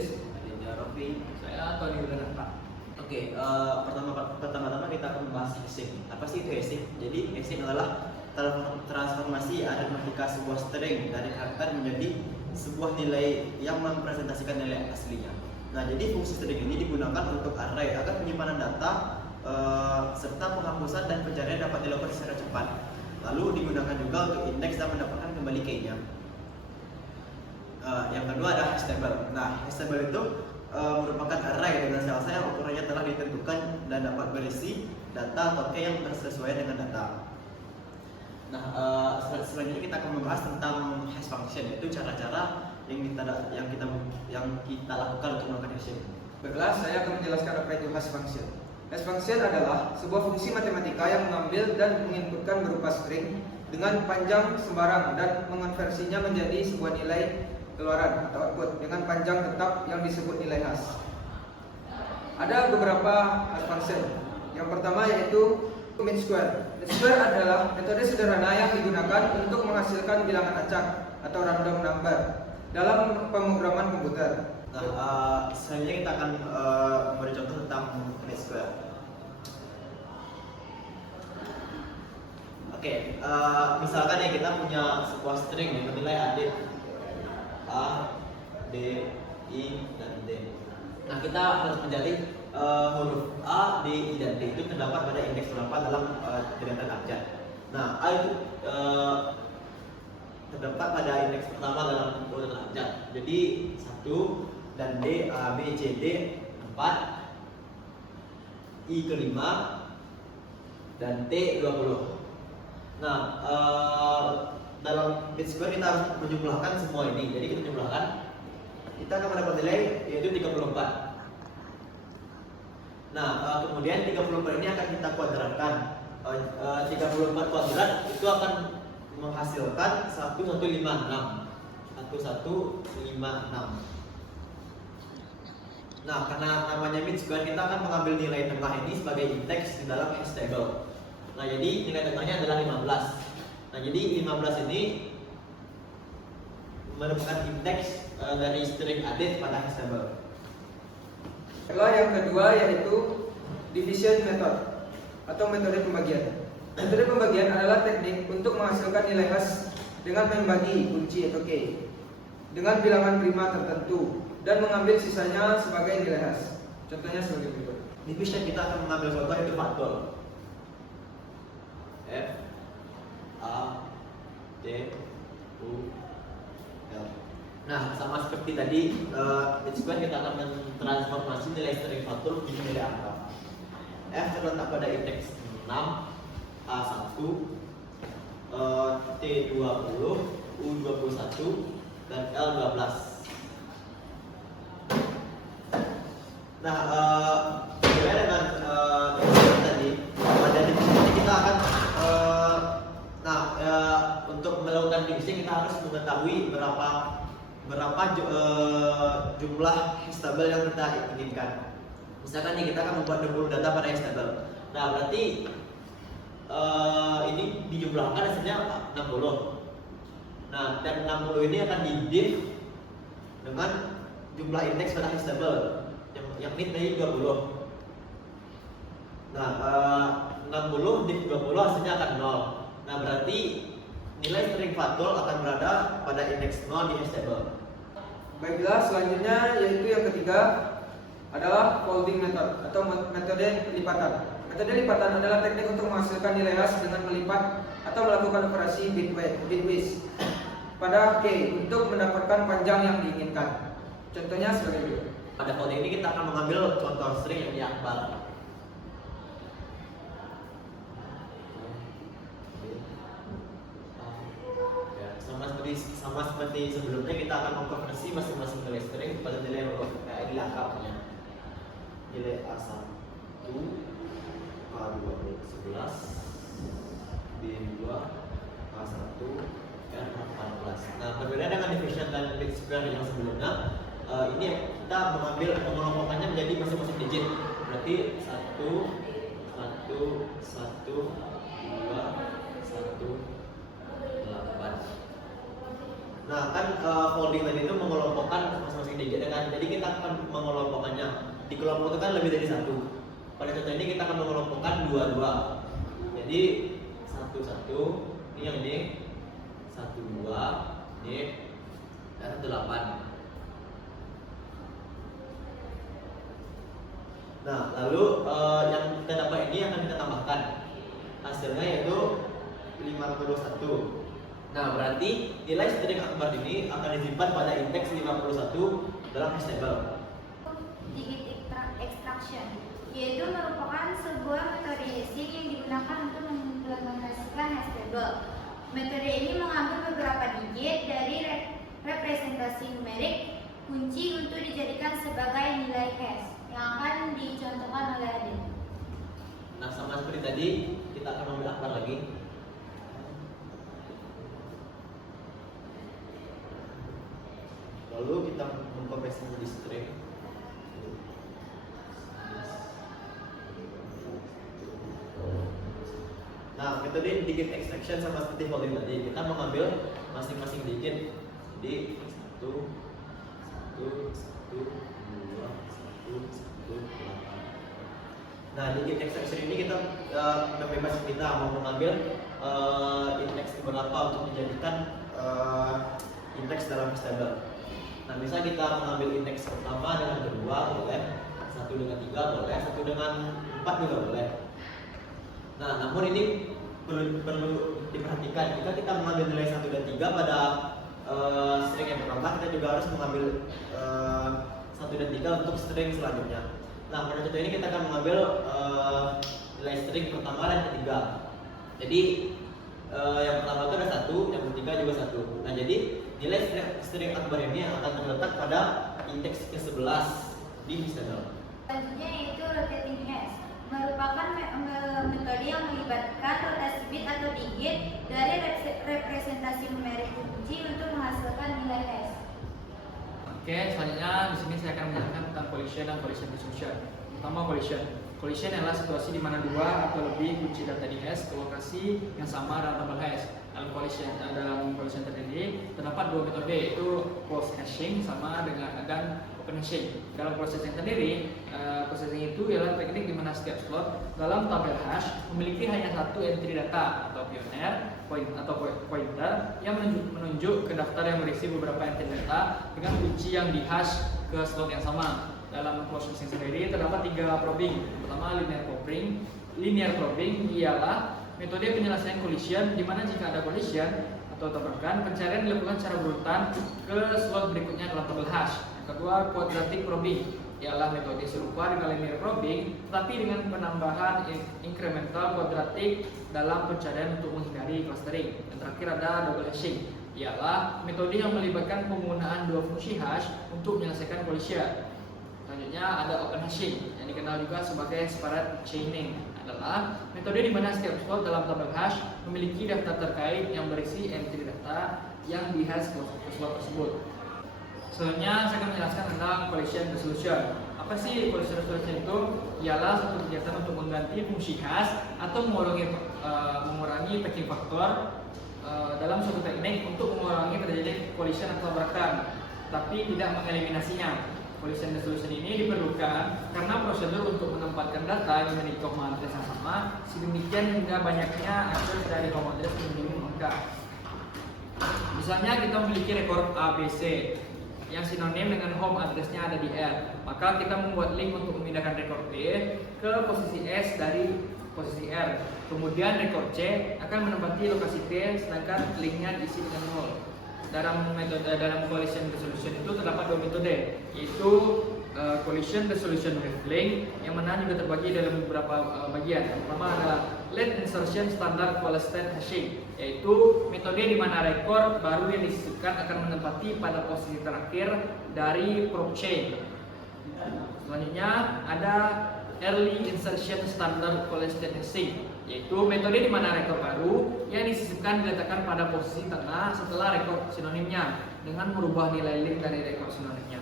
Idris. Aditya Rofi. Saya Tony Udanata. Oke, pertama-tama kita akan membahas hashing. Apa sih itu hashing? Jadi hashing adalah transformasi aritmatika sebuah string dari karakter menjadi sebuah nilai yang mempresentasikan nilai aslinya. Nah, jadi fungsi string ini digunakan untuk array agar penyimpanan data serta penghapusan dan pencarian dapat dilakukan secara cepat. Lalu digunakan juga untuk indeks dan mendapatkan kembali key-nya. Yang kedua ada hash table. Nah, hash table itu merupakan array dengan sel-sel yang ukurannya telah ditentukan dan dapat berisi data atau key yang sesuai dengan data. Nah, selanjutnya kita akan membahas tentang hash function, yaitu cara-cara yang kita lakukan untuk melakukan hashing. Baiklah, saya akan menjelaskan apa itu hash function. Hash function adalah sebuah fungsi matematika yang mengambil dan menginputkan berupa string dengan panjang sembarang dan mengonversinya menjadi sebuah nilai keluaran atau output dengan panjang tetap yang disebut nilai hash. Ada beberapa hash function. Yang pertama yaitu mean square. Mean square adalah metode sederhana yang digunakan untuk menghasilkan bilangan acak atau random number dalam pemrograman komputer. Nah, selanjutnya kita akan memberi contoh tentang mean square. Oke, misalkan ya kita punya sebuah string dengan nilai adit A, D, I, dan D. Nah, kita harus mencari huruf A, D, I, dan D itu terdapat pada indeks berapa dalam deretan abjad. Nah, A itu terdapat pada indeks pertama dalam urutan abjad. Jadi 1 dan D, A, B, C, D 4, I ke 5, dan T 20. Nah, dalam bit square kita harus menjumlahkan semua ini. Jadi kita jumlahkan, kita akan mendapat nilai yaitu 34. Nah, kemudian 34 ini akan kita kuadratkan. 34 kuadrat itu akan menghasilkan 1156. 1156. Nah, karena namanya mean square, kita akan mengambil nilai tengah ini sebagai indeks di dalam hash table. Nah, jadi nilai tengahnya adalah 15. Nah, jadi 15 ini merupakan indeks dari string adit pada hash table. Lalu yang kedua yaitu division method atau metode pembagian. Metode pembagian adalah teknik untuk menghasilkan nilai hash dengan membagi kunci atau key dengan bilangan prima tertentu dan mengambil sisanya sebagai nilai hash. Contohnya sebagai berikut. Division kita akan mengambil contoh itu faktor. F A D U L. Nah, sama seperti tadi, bit square kita akan mentransformasi nilai string faktor menjadi nilai angka. F terletak pada indeks 6, A1, T20, U21, dan L12. Nah, berbeda dengan tadi, pada divisi ini kita akan untuk melakukan divisi kita harus mengetahui berapa jumlah hash table yang kita inginkan. Misalkan nih kita akan membuat 20 data pada hash table. Nah, berarti ini dijumlahkan hasilnya 60. Nah, dan 60 ini akan di-div dengan jumlah indeks pada hash table yang ini dari 20. Nah, 60 div 20 hasilnya akan 0. Nah, berarti nilai string faktor akan berada pada indeks 0 di hash table. Baiklah, selanjutnya yaitu yang ketiga adalah folding method atau metode lipatan. Metode lipatan adalah teknik untuk menghasilkan nilai hash dengan melipat atau melakukan operasi bitwise pada key untuk mendapatkan panjang yang diinginkan. Contohnya sebagai berikut. Pada folding ini kita akan mengambil contoh string yang diakbar. Sama seperti sebelumnya, kita akan mengkonversi masing-masing nilai string pada nilai nilai angkanya. Nilai A1, A2, 11, B2, A1, R14. Nah, berbeda dengan division dan bit square yang sebelumnya, ini kita mengelompokkannya menjadi masing-masing digit. Berarti 1, 1, 1, 2, 1, 8. Nah, kan folding tadi itu mengelompokkan masing-masing digit, kan? Jadi kita akan mengelompokkannya. Di kelompok itu kan lebih dari satu. Pada contoh ini kita akan mengelompokkan dua-dua. Jadi satu-satu, ini yang ini, 1, 2, ini, dan 1, 8. Nah, lalu yang kita dapat ini akan kita tambahkan. Hasilnya yaitu 51. Nah, berarti nilai string akbar ini akan disimpan pada indeks 51 dalam hash table. Digit extraction, yaitu merupakan sebuah metode hashing yang digunakan untuk mengimplementasikan hash table. Metode ini mengambil beberapa digit dari representasi numerik kunci untuk dijadikan sebagai nilai hash yang akan dicontohkan oleh Adin. Nah, sama seperti tadi, kita akan mengambil akbar lagi. Lalu kita mengkonversi menjadi string. Nah, metode digit extraction sama seperti volume tadi, kita mengambil masing-masing digit. Jadi 1, 1, 1, 2, 1, 1, 8. Nah, digit extraction ini kita bebas kita mau mengambil indeks berapa untuk dijadikan indeks dalam hash table. Nah, misal kita mengambil indeks pertama dengan kedua boleh, 1 dengan 3 boleh, 1 dengan 4 juga boleh. Nah, namun ini perlu diperhatikan jika kita mengambil nilai 1 dan 3 pada string yang pertama, kita juga harus mengambil 1 dan 3 untuk string selanjutnya. Nah, pada contoh ini kita akan mengambil nilai string pertama dan ketiga. Jadi yang pertama itu ada 1, yang ketiga juga 1. Nah, jadi nilai string akbar ini akan terletak pada indeks ke-11 di hash table. Selanjutnya yaitu rotating hash, merupakan metode yang melibatkan rotasi bit atau digit dari representasi numerik kunci untuk menghasilkan nilai hash. Oke, selanjutnya di sini saya akan menjelaskan tentang collision dan collision dissolution. Pertama, collision. Collision adalah situasi di mana dua atau lebih kunci data di hash ke lokasi yang sama dalam tabel hash. Dalam collision terdiri terdapat dua metode, yaitu closed hashing sama dan open hashing. Dalam proses yang terdiri, processing itu ialah teknik di mana setiap slot dalam tabel hash memiliki hanya satu entry data atau pointer yang menunjuk ke daftar yang berisi beberapa entry data dengan kunci yang di hash ke slot yang sama. Dalam closed hashing sendiri terdapat 3 probing. Pertama, linear probing. Linear probing ialah metode penyelesaian collision di mana jika ada collision atau tabrakan, pencarian dilakukan secara berurutan ke slot berikutnya dalam tabel hash. Yang kedua, quadratic probing ialah metode serupa dengan linear probing tetapi dengan penambahan incremental quadratic dalam pencarian untuk menghindari clustering. Yang terakhir ada double hashing, ialah metode yang melibatkan penggunaan dua fungsi hash untuk menyelesaikan collision. Selanjutnya ada open hashing yang dikenal juga sebagai separate chaining, adalah metode di mana setiap slot dalam tabel hash memiliki daftar terkait yang berisi entry data yang di hash ke slot tersebut. Selanjutnya saya akan menjelaskan tentang collision resolution. Apa sih collision resolution itu? Ialah satu kegiatan untuk mengganti fungsi hash atau mengurangi packing faktor dalam suatu teknik untuk mengurangi terjadi collision atau tabrakan, tapi tidak mengeliminasinya. Collision resolution ini diperlukan karena prosedur untuk menempatkan data yang memiliki home address yang sama sedemikian hingga banyaknya akses dari home address menjadi lengkap. Misalnya kita memiliki rekor ABC yang sinonim dengan home addressnya ada di R, maka kita membuat link untuk memindahkan rekor B ke posisi S dari posisi R. Kemudian rekor C akan menempati lokasi P sedangkan linknya diisi dengan 0. Dalam collision resolution itu terdapat dua metode, yaitu collision resolution with link yang mana juga terbagi dalam beberapa bagian. Yang pertama adalah late insertion standard collected hashing, yaitu metode di mana rekor baru yang disisipkan akan menempati pada posisi terakhir dari probe chain. Selanjutnya ada early insertion standard collected hashing, yaitu metode di mana rekor baru yang disisipkan diletakkan pada posisi tengah setelah rekor sinonimnya dengan merubah nilai link dari rekor sinonimnya.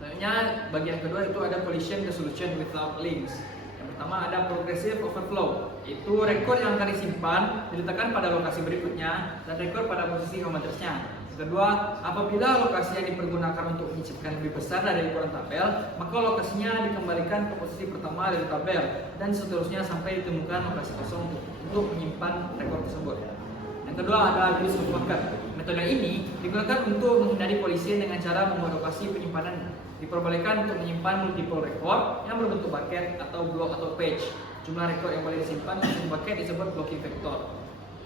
Selanjutnya bagian kedua itu ada collision resolution without links. Yang pertama ada progressive overflow, yaitu rekor yang akan disimpan diletakkan pada lokasi berikutnya dan rekor pada posisi home address-nya. Kedua, apabila lokasi yang dipergunakan untuk menyisipkan lebih besar dari ukuran tabel, maka lokasinya dikembalikan ke posisi pertama dari tabel dan seterusnya sampai ditemukan lokasi kosong untuk menyimpan rekor tersebut. Yang kedua adalah use of bucket. Metode ini digunakan untuk menghindari polisi dengan cara membuat lokasi penyimpanan diperbolehkan untuk menyimpan multiple record yang berbentuk bucket atau block atau page. Jumlah rekor yang boleh disimpan dalam bucket disebut blocking vector.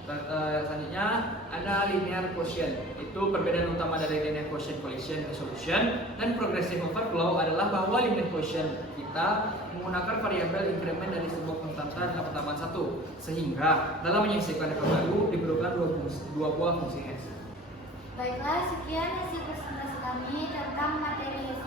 Selanjutnya ada linear quotient. Itu perbedaan utama dari linear quotient collision resolution dan progressive overflow adalah bahwa linear quotient kita menggunakan variabel increment dari sebuah konstantan dapat tambahan 1, sehingga dalam menyisipkan rekor baru diperlukan dua buah fungsi hash. Baiklah, sekian hasil presentasi kami tentang materi hash